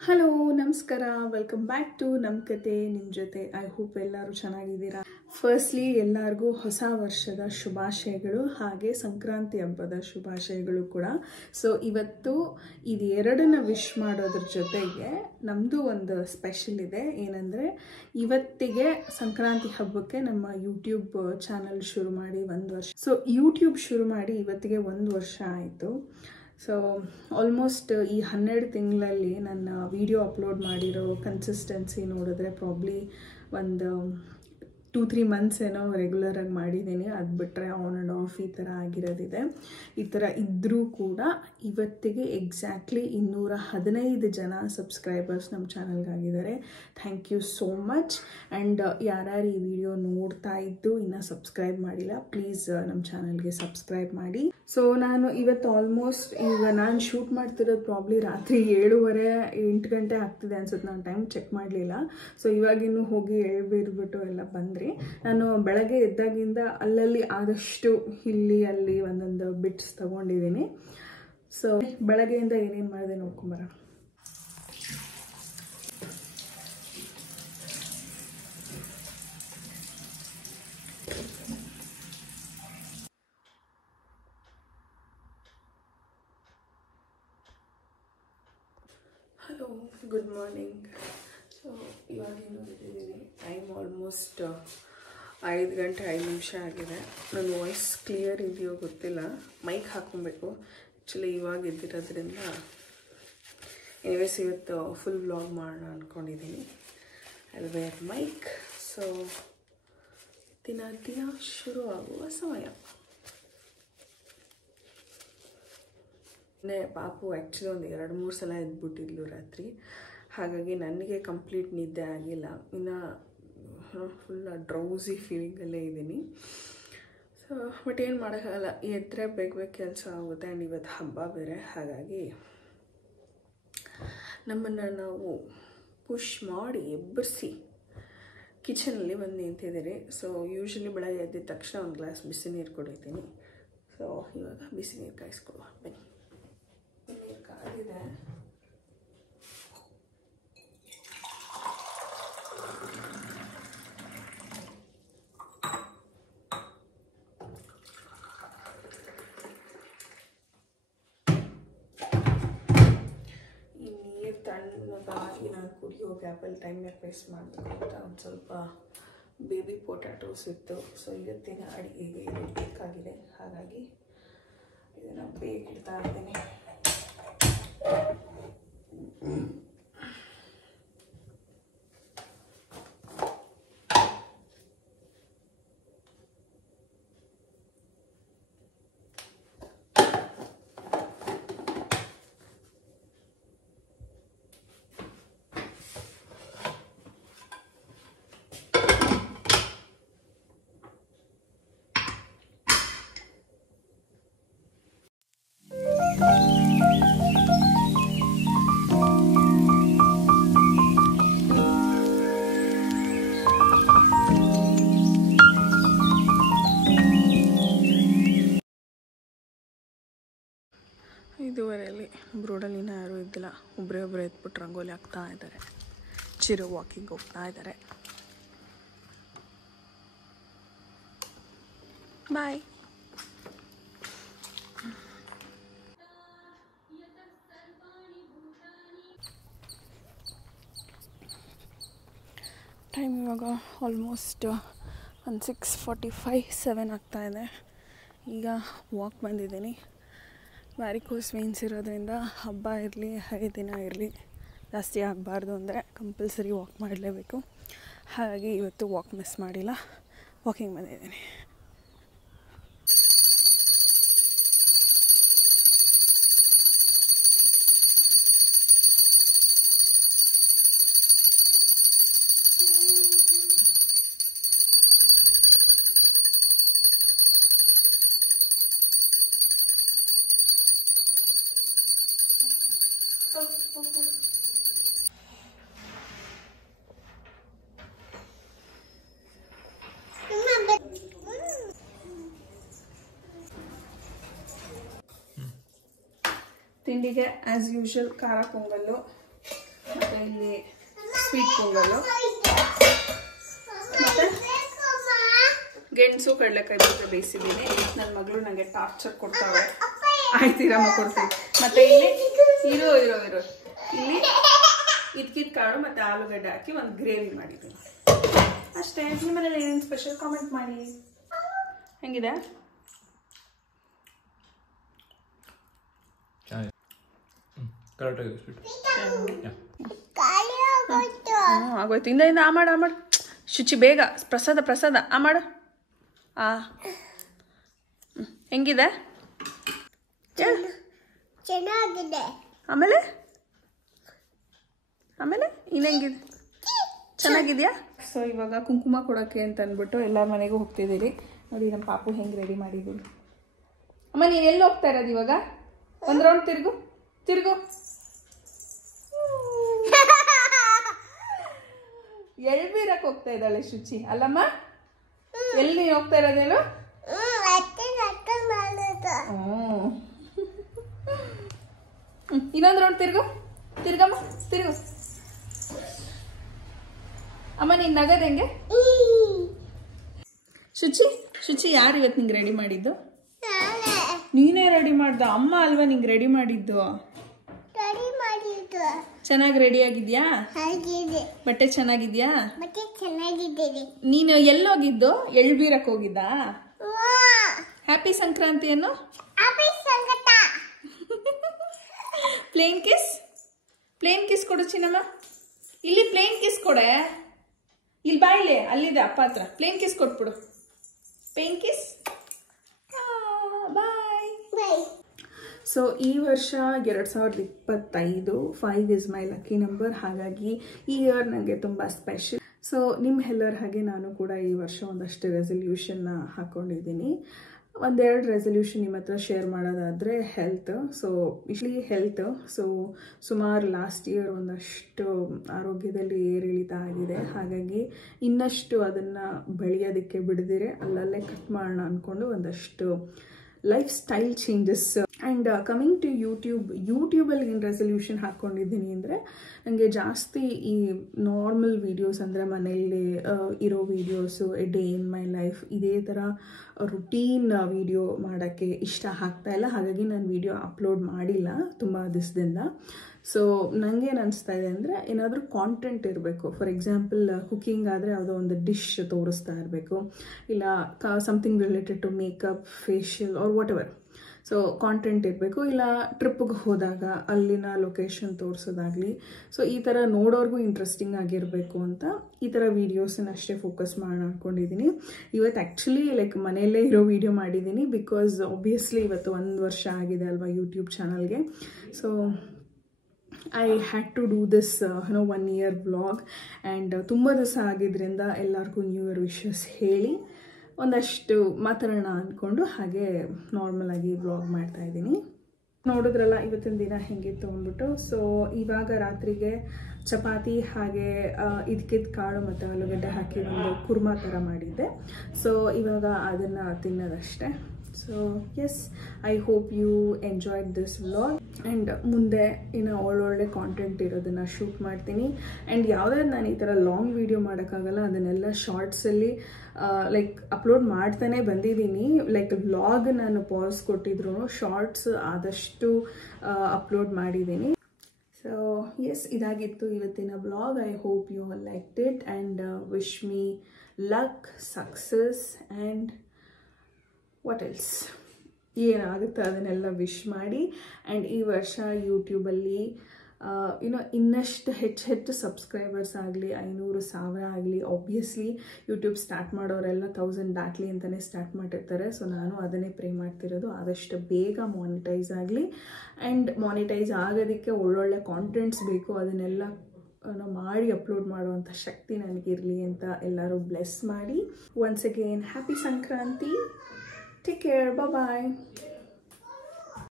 Hello ನಮಸ್ಕಾರ welcome back to ನಮ್ಮ ಕತೆ ನಿಮ್ಮ ಜೊತೆ. ಐ ಹೋಪ್ ಎಲ್ಲರೂ ಚೆನ್ನಾಗಿದ್ದೀರಾ. ಫಸ್ಟ್ಲಿ ಎಲ್ಲರಿಗೂ ಹೊಸ ವರ್ಷದ ಶುಭಾಶಯಗಳು, ಹಾಗೆ ಸಂಕ್ರಾಂತಿ ಹಬ್ಬದ ಶುಭಾಶಯಗಳು ಕೂಡ. ಸೊ ಇವತ್ತು ಇದೆರಡನ್ನ ವಿಶ್ ಮಾಡೋದ್ರ ಜೊತೆಗೆ ನಮ್ಮದು ಒಂದು ಸ್ಪೆಷಲ್ ಇದೆ. ಏನಂದರೆ ಇವತ್ತಿಗೆ ಸಂಕ್ರಾಂತಿ ಹಬ್ಬಕ್ಕೆ ನಮ್ಮ ಯೂಟ್ಯೂಬ್ ಚಾನಲ್ ಶುರು ಮಾಡಿ 1 ವರ್ಷ. ಸೊ ಯೂಟ್ಯೂಬ್ ಶುರು ಮಾಡಿ ಇವತ್ತಿಗೆ 1 ವರ್ಷ ಆಯಿತು. ಸೊ ಆಲ್ಮೋಸ್ಟ್ ಈ 12 ತಿಂಗಳಲ್ಲಿ ನನ್ನ ವಿಡಿಯೋ ಅಪ್ಲೋಡ್ ಮಾಡಿರೋ ಕನ್ಸಿಸ್ಟೆನ್ಸಿ ನೋಡಿದ್ರೆ ಪ್ರಾಬ್ಲಿ ಒಂದು 2-3 ಮಂತ್ಸ್ ಏನೋ ರೆಗ್ಯುಲರಾಗಿ ಮಾಡಿದ್ದೀನಿ. ಅದು ಬಿಟ್ಟರೆ ಆನ್ ಆ್ಯಂಡ್ ಆಫ್ ಈ ಥರ ಆಗಿರೋದಿದೆ. ಈ ಥರ ಇದ್ದರೂ ಕೂಡ ಇವತ್ತಿಗೆ ಎಕ್ಸಾಕ್ಟ್ಲಿ 215 ಜನ ಸಬ್ಸ್ಕ್ರೈಬರ್ಸ್ ನಮ್ಮ ಚಾನಲ್ಗಾಗಿದ್ದಾರೆ. Thank you so much. And ಯಾರ್ಯಾರು ಈ ವಿಡಿಯೋ ನೋಡ್ತಾ ಇದ್ದು ಇನ್ನೂ ಸಬ್ಸ್ಕ್ರೈಬ್ ಮಾಡಿಲ್ಲ, ಪ್ಲೀಸ್ ನಮ್ಮ ಚಾನಲ್ಗೆ ಸಬ್ಸ್ಕ್ರೈಬ್ ಮಾಡಿ. ಸೊ ನಾನು ಇವತ್ತು ಆಲ್ಮೋಸ್ಟ್ ಈಗ ನಾನು ಶೂಟ್ ಮಾಡ್ತಿರೋದು ಪ್ರಾಬ್ಲಿ ರಾತ್ರಿ 7:30-8 ಗಂಟೆ ಆಗ್ತಿದೆ ಅನ್ಸುತ್ತೆ. ನಾನು ಟೈಮ್ ಚೆಕ್ ಮಾಡಲಿಲ್ಲ. ಸೊ ಇವಾಗಿನ್ನೂ ಹೋಗಿ ಎಳ್ಬಿರ್ಬಿಟ್ಟು ಎಲ್ಲ ಬಂದ್ರಿ. ನಾನು ಬೆಳಗ್ಗೆ ಎದ್ದಾಗಿಂದ ಅಲ್ಲಲ್ಲಿ ಆದಷ್ಟು ಇಲ್ಲಿ ಅಲ್ಲಿ ಒಂದೊಂದು ಬಿಟ್ಸ್ ತಗೊಂಡಿದ್ದೀನಿ. ಸೊ ಬೆಳಗ್ಗೆಯಿಂದ ಏನೇನು ಮಾಡಿದೆ ನೋಡ್ಕೊಂಬರ. Hello, good morning. ಸೊ ಇವಾಗೇನು ಬಿಟ್ಟಿದ್ದೀನಿ. ಟೈಮ್ ಆಲ್ಮೋಸ್ಟ್ 5 ಗಂಟೆ 5 ನಿಮಿಷ ಆಗಿದೆ. ನನ್ನ ವಾಯ್ಸ್ ಕ್ಲಿಯರ್ ಇದೆಯೋ ಗೊತ್ತಿಲ್ಲ, ಮೈಕ್ ಹಾಕ್ಕೊಬೇಕು. ಆ್ಯಕ್ಚುಲಿ ಇವಾಗ ಎದ್ದಿರೋದ್ರಿಂದ ಎನಿವೇಸ್ ಇವತ್ತು ಫುಲ್ ವ್ಲಾಗ್ ಮಾಡೋಣ ಅಂದ್ಕೊಂಡಿದ್ದೀನಿ. I will wear mic. So ದಿನ ಶುರು ಆಗುವ ಸಮಯ. ಪಾಪು ಆ್ಯಕ್ಚುಲಿ ಒಂದು 2-3 ಸಲ ಎದ್ಬಿಟ್ಟಿದ್ಲು ರಾತ್ರಿ. ಹಾಗಾಗಿ ನನಗೆ ಕಂಪ್ಲೀಟ್ ನಿದ್ದೆ ಆಗಿಲ್ಲ. ಇನ್ನು ಫುಲ್ ಡ್ರೌಸಿ ಫೀಲಿಂಗಲ್ಲೇ ಇದ್ದೀನಿ. ಸೊ ಬಟ್ ಏನು ಮಾಡೋಕ್ಕಾಗಲ್ಲ, ಎದ್ದರೆ ಬೇಗ ಕೆಲಸ ಆಗುತ್ತೆ. ಆ್ಯಂಡ್ ಇವತ್ತು ಹಬ್ಬ ಬೇರೆ, ಹಾಗಾಗಿ ನಮ್ಮನ್ನು ನಾವು ಪುಷ್ ಮಾಡಿ ಎಬ್ಬರಿಸಿ ಕಿಚನಲ್ಲಿ ಬಂದು ನಿಂತಿದ್ದೀರಿ. ಸೊ ಯೂಶ್ವಲಿ ಬೆಳಗ್ಗೆ ಎದ್ದಿದ ತಕ್ಷಣ ಒಂದು ಗ್ಲಾಸ್ ಬಿಸಿ ನೀರು ಕುಡಿತೀನಿ. ಸೊ ಇವಾಗ ಬಿಸಿ ನೀರು ಕಾಯಿಸ್ಕೊಡುವ ಬನ್ನಿ. ನೀರು ಕಾದಿದೆ. ಈ ನೀರು ತಣ್ಣಗಾಗಿ ನಾನು ಕುಡಿಯೋ ಗ್ಯಾಪಲ್ಲಿ ಟೈಮ್ ಯಾಕೆ ವೇಸ್ಟ್ ಮಾಡಬೇಕು ಅಂತ ಒಂದು ಸ್ವಲ್ಪ ಬೇಬಿ ಪೊಟ್ಯಾಟೋಸ್ ಇತ್ತು. ಸೊ ಇವತ್ತಿನ ಅಡುಗೆಗೆ ಇದು ಬೇಕಾಗಿದೆ, ಹಾಗಾಗಿ ಇದನ್ನು ಬೇಗ ಇಡ್ತಾ ಇದ್ದೀನಿ. ಇದುವರೆಯಲ್ಲಿ ಬ್ರೋಡಲ್ಲಿ ಇನ್ನೂ ಯಾರೂ ಇದ್ದಿಲ್ಲ. ಒಬ್ಬರೇ ಎದ್ಬಿಟ್ಟು ರಂಗೋಲಿ ಹಾಕ್ತಾ ಇದ್ದಾರೆ. ಚಿರು ವಾಕಿಂಗ್ ಹೋಗ್ತಾ ಇದ್ದಾರೆ. ಬಾಯ್. ಟೈಮ್ ಇವಾಗ ಆಲ್ಮೋಸ್ಟ್ ಒಂದು 6:45-7 ಆಗ್ತಾಯಿದೆ. ಈಗ ವಾಕ್ ಬಂದಿದ್ದೀನಿ. ವ್ಯಾರಿಕೋಸ್ ವೇನ್ಸ್ ಇರೋದ್ರಿಂದ ಹಬ್ಬ ಇರಲಿ ಹರಿದಿನ ಇರಲಿ ಜಾಸ್ತಿ ಆಗಬಾರ್ದು ಅಂದರೆ ಕಂಪಲ್ಸರಿ ವಾಕ್ ಮಾಡಲೇಬೇಕು. ಹಾಗಾಗಿ ಇವತ್ತು ವಾಕ್ ಮಿಸ್ ಮಾಡಿಲ್ಲ, ವಾಕಿಂಗ್ ಬಂದಿದ್ದೀನಿ. ತಿಂಡಿಗೆ ಆ್ಯಸ್ ಯೂಶ್ವಲ್ ಖಾರ ಪೊಂಗಲ್ಲು, ಇಲ್ಲಿ ಸ್ವೀಟ್ ಪೊಂಗಲ್ಲು, ಮತ್ತೆ ಗೆಣಸು ಕಡಲೆಕಾಯಿ ಜೊತೆ ಬೇಯಿಸಿದ್ದೀನಿ. ನನ್ನ ಮಗಳು ನನಗೆ ಟಾರ್ಚರ್ ಕೊಡ್ತಾವೆ. ಆಯ್ತೀರಮ್ಮ ಕೊಡ್ತೀನಿ. ಮತ್ತೆ ಇಲ್ಲಿ ಇರೋ ಇಲ್ಲಿ ಇದ್ಕಿದ ಕಾಳು ಮತ್ತೆ ಆಲೂಗಡ್ಡೆ ಹಾಕಿ ಒಂದು ಗ್ರೇವಿ ಮಾಡಿದ್ದೀನಿ ಅಷ್ಟೇ. ನಿಮ್ಮನೇಲಿ ಏನೇನು ಸ್ಪೆಷಲ್ ಕಾಮೆಂಟ್ ಮಾಡಿ. ಹೆಂಗಿದೆ? ಆಗೋಯ್ತು. ಇಂದ ಆ ಮಾಡು ಶುಚಿ ಬೇಗ. ಪ್ರಸಾದ ಆ ಮಾಡು. ಹೆಂಗಿದೆ? ಚೆನ್ನಾಗಿದೆ. ಆಮೇಲೆ ಇನ್ನೆಂಗಿದೆ? ಚೆನ್ನಾಗಿದ್ಯಾ? ಸೊ ಇವಾಗ ಕುಂಕುಮ ಕೊಡೋಕ್ಕೆ ಅಂತ ಅಂದ್ಬಿಟ್ಟು ಎಲ್ಲರ ಮನೆಗೂ ಹೋಗ್ತಿದ್ದೀರಿ. ನೋಡಿ ನಮ್ಮ ಪಾಪು ಹೆಂಗೆ ರೆಡಿ ಮಾಡಿದ್ದೀನಿ. ಅಮ್ಮ ನೀನು ಎಲ್ಲಿ ಹೋಗ್ತಾ ಇರೋದು ಇವಾಗ? ಒಂದು ರೌಂಡ್ ತಿರುಗು. ಎಳ್ಬೀರಕ್ಕೆ ಹೋಗ್ತಾ ಇದ್ದಾಳೆ ಶುಚಿ ಅಲ್ಲಮ್ಮ? ಎಲ್ಲಿ ಹೋಗ್ತಾ ಇರೋದೇಳು? ಇನ್ನೊಂದು ರೌಂಡ್ ತಿರ್ಗಮ್ಮ. ಅಮ್ಮ ನೀನ್ ನಗದ ಹೆಂಗೆ? ಶುಚಿ ಯಾರು ಇವತ್ತು ನಿಂಗೆ ರೆಡಿ ಮಾಡಿದ್ದು? ನೀನೇ ರೆಡಿ ಮಾಡ್ದ? ಅಮ್ಮ ಅಲ್ವಾ ನಿಂಗೆ ರೆಡಿ ಮಾಡಿದ್ದು? ಚೆನ್ನಾಗಿ ರೆಡಿ ಆಗಿದ್ಯಾ? ಬಟ್ಟೆ ಚೆನ್ನಾಗಿದ್ಯಾ? ನೀನು ಎಲ್ಲೋಗಿದ್ದು? ಎಳ್ಬೀರಕ್ಕೆ ಹೋಗಿದ್ದ? ಹ್ಯಾಪಿ ಸಂಕ್ರಾಂತಿಯನ್ನು. ಪ್ಲೇನ್ ಕಿಸ್ ಕೊಡು ಚಿನ್ನಮ್ಮ. ಇಲ್ಲಿ ಪ್ಲೇನ್ ಕಿಸ್ ಕೊಡೆ. ಇಲ್ಲಿ ಬಾಯಿಲೆ ಅಲ್ಲಿದೆ ಅಪ್ಪ ಹತ್ರ. ಪ್ಲೇನ್ ಕಿಸ್ ಕೊಟ್ಬಿಡು. Plain kiss. ಬಾಯ್. ಸೊ ಈ ವರ್ಷ 2025 5 ಇಸ್ ಮೈ ಲಕ್ಕಿ ನಂಬರ್. ಹಾಗಾಗಿ ಈ ಇಯರ್ ನನಗೆ ತುಂಬ ಸ್ಪೆಷಲ್. ಸೊ ನಿಮ್ಮೆಲ್ಲರ ಹಾಗೆ ನಾನು ಕೂಡ ಈ ವರ್ಷ ಒಂದಷ್ಟು ರೆಸಲ್ಯೂಷನ್ನ ಹಾಕ್ಕೊಂಡಿದ್ದೀನಿ. ಒಂದೆರಡು ರೆಸಲ್ಯೂಷನ್ ನಿಮ್ಮ ಹತ್ರ ಶೇರ್ ಮಾಡೋದಾದರೆ ಹೆಲ್ತ್. So health. ಸೊ ಸುಮಾರು ಲಾಸ್ಟ್ ಇಯರ್ ಒಂದಷ್ಟು ಆರೋಗ್ಯದಲ್ಲಿ ಏರಿಳಿತ ಆಗಿದೆ. ಹಾಗಾಗಿ ಇನ್ನಷ್ಟು ಅದನ್ನು ಬೆಳೆಯೋದಕ್ಕೆ ಬಿಡದಿರೆ ಅಲ್ಲಲ್ಲೇ ಕಟ್ ಮಾಡೋಣ ಅಂದ್ಕೊಂಡು ಒಂದಷ್ಟು lifestyle changes. And coming to ಯೂಟ್ಯೂಬಲ್ಲಿ ಏನು ರೆಸಲ್ಯೂಷನ್ ಹಾಕ್ಕೊಂಡಿದ್ದೀನಿ ಅಂದರೆ ನನಗೆ ಜಾಸ್ತಿ ಈ ನಾರ್ಮಲ್ ವೀಡಿಯೋಸ್ ಅಂದರೆ ಮನೆಯಲ್ಲಿ ಇರೋ videos, A day in my life, ಇದೇ ಥರ ರುಟೀನ್ ವೀಡಿಯೋ ಮಾಡೋಕ್ಕೆ ಇಷ್ಟ ಆಗ್ತಾಯಿಲ್ಲ. ಹಾಗಾಗಿ ನಾನು ವೀಡಿಯೋ ಅಪ್ಲೋಡ್ ಮಾಡಿಲ್ಲ ತುಂಬ ದಿವಸದಿಂದ. ಸೊ ನನಗೇನು ಅನಿಸ್ತಾ ಇದೆ ಅಂದರೆ ಏನಾದರೂ ಕಾಂಟೆಂಟ್ ಇರಬೇಕು. ಫಾರ್ ಎಕ್ಸಾಂಪಲ್ ಕುಕಿಂಗ್ ಆದರೆ ಯಾವುದೋ ಒಂದು ಡಿಶ್ ತೋರಿಸ್ತಾ ಇರಬೇಕು, ಇಲ್ಲ something related to makeup, facial or whatever. So content ಇರಬೇಕು. ಇಲ್ಲ ಟ್ರಿಪ್ಗೆ ಹೋದಾಗ ಅಲ್ಲಿನ ಲೊಕೇಶನ್ ತೋರಿಸೋದಾಗಲಿ. ಸೊ ಈ ಥರ ನೋಡೋರ್ಗೂ ಇಂಟ್ರೆಸ್ಟಿಂಗ್ ಆಗಿರಬೇಕು ಅಂತ ಈ ಥರ ವೀಡಿಯೋಸನ್ನ ಅಷ್ಟೇ ಫೋಕಸ್ ಮಾಡೋಣ ಅಂದ್ಕೊಂಡಿದ್ದೀನಿ. ಇವತ್ತು ಆ್ಯಕ್ಚುಲಿ ಲೈಕ್ ಮನೆಯಲ್ಲೇ ಇರೋ ವೀಡಿಯೋ ಮಾಡಿದ್ದೀನಿ. ಬಿಕಾಸ್ ಆಬ್ವಿಯಸ್ಲಿ ಇವತ್ತು 1 ವರ್ಷ ಆಗಿದೆ ಅಲ್ವಾ ಯೂಟ್ಯೂಬ್ ಚಾನಲ್ಗೆ. So I had to do this 1 year vlog. And ತುಂಬ ದಿವಸ ಆಗಿದ್ದರಿಂದ ಎಲ್ಲರಿಗೂ ನ್ಯೂ ಇಯರ್ ವಿಶಸ್ ಹೇಳಿ ಒಂದಷ್ಟು ಮಾತಾಡೋಣ ಅಂದ್ಕೊಂಡು ಹಾಗೆ ನಾರ್ಮಲ್ ಆಗಿ ವ್ಲಾಗ್ ಮಾಡ್ತಾ ಇದ್ದೀನಿ. ನೋಡಿದ್ರಲ್ಲ ಇವತ್ತಿನ ದಿನ ಹೆಂಗಿತ್ತು ಅಂದ್ಬಿಟ್ಟು. ಸೊ ಇವಾಗ ರಾತ್ರಿಗೆ ಚಪಾತಿ ಹಾಗೆ ಇದ್ಕಿದ ಕಾಳು ಮತ್ತು ಆಲೂಗಡ್ಡೆ ಹಾಕಿ ಒಂದು ಕುರ್ಮಾ ಥರ ಮಾಡಿದ್ದೆ. ಸೊ ಇವಾಗ ಅದನ್ನು ತಿನ್ನೋದಷ್ಟೇ. So yes, I hope you enjoyed this vlog. And ಮುಂದೆ ಇನ್ನು ಒಳ್ಳೊಳ್ಳೆ ಕಾಂಟೆಂಟ್ ಇರೋದನ್ನು ಶೂಟ್ ಮಾಡ್ತೀನಿ. ಆ್ಯಂಡ್ ಯಾವುದಾದ್ರು ನಾನು ಈ ಥರ ಲಾಂಗ್ ವೀಡಿಯೋ ಮಾಡೋಕ್ಕಾಗಲ್ಲ, ಅದನ್ನೆಲ್ಲ ಶಾರ್ಟ್ಸಲ್ಲಿ ಲೈಕ್ ಅಪ್ಲೋಡ್ ಮಾಡ್ತಾನೆ ಬಂದಿದ್ದೀನಿ. ಲೈಕ್ ವ್ಲಾಗ್ ನಾನು ಪಾಸ್ ಕೊಟ್ಟಿದ್ರು ಶಾರ್ಟ್ಸ್ ಆದಷ್ಟು ಅಪ್ಲೋಡ್ ಮಾಡಿದ್ದೀನಿ. ಸೊ ಎಸ್, ಇದಾಗಿತ್ತು ಇವತ್ತಿನ vlog. I hope you liked it and wish me luck, success and what else ಏನಾಗುತ್ತೆ ಅದನ್ನೆಲ್ಲ ವಿಶ್ ಮಾಡಿ. ಆ್ಯಂಡ್ ಈ ವರ್ಷ ಯೂಟ್ಯೂಬಲ್ಲಿ ಇನ್ನಷ್ಟು ಹೆಚ್ಚು ಸಬ್ಸ್ಕ್ರೈಬರ್ಸ್ ಆಗಲಿ, 500,000 ಆಗಲಿ. ಆಬ್ವಿಯಸ್ಲಿ ಯೂಟ್ಯೂಬ್ ಸ್ಟಾರ್ಟ್ ಮಾಡೋರೆಲ್ಲ 1000 ದಾಟಲಿ ಅಂತಲೇ ಸ್ಟಾರ್ಟ್ ಮಾಡಿರ್ತಾರೆ. ಸೊ ನಾನು ಅದನ್ನೇ ಪ್ರೇ ಮಾಡ್ತಿರೋದು, ಆದಷ್ಟು ಬೇಗ ಮಾನಿಟೈಸ್ ಆಗಲಿ. ಆ್ಯಂಡ್ ಮಾನಿಟೈಸ್ ಆಗೋದಕ್ಕೆ ಒಳ್ಳೊಳ್ಳೆ ಕಾಂಟೆಂಟ್ಸ್ ಬೇಕು, ಅದನ್ನೆಲ್ಲ ಮಾಡಿ ಅಪ್ಲೋಡ್ ಮಾಡುವಂಥ ಶಕ್ತಿ ನನಗಿರಲಿ ಅಂತ ಎಲ್ಲರೂ ಬ್ಲೆಸ್ ಮಾಡಿ. Once again happy Sankranti. Take care. Bye-bye.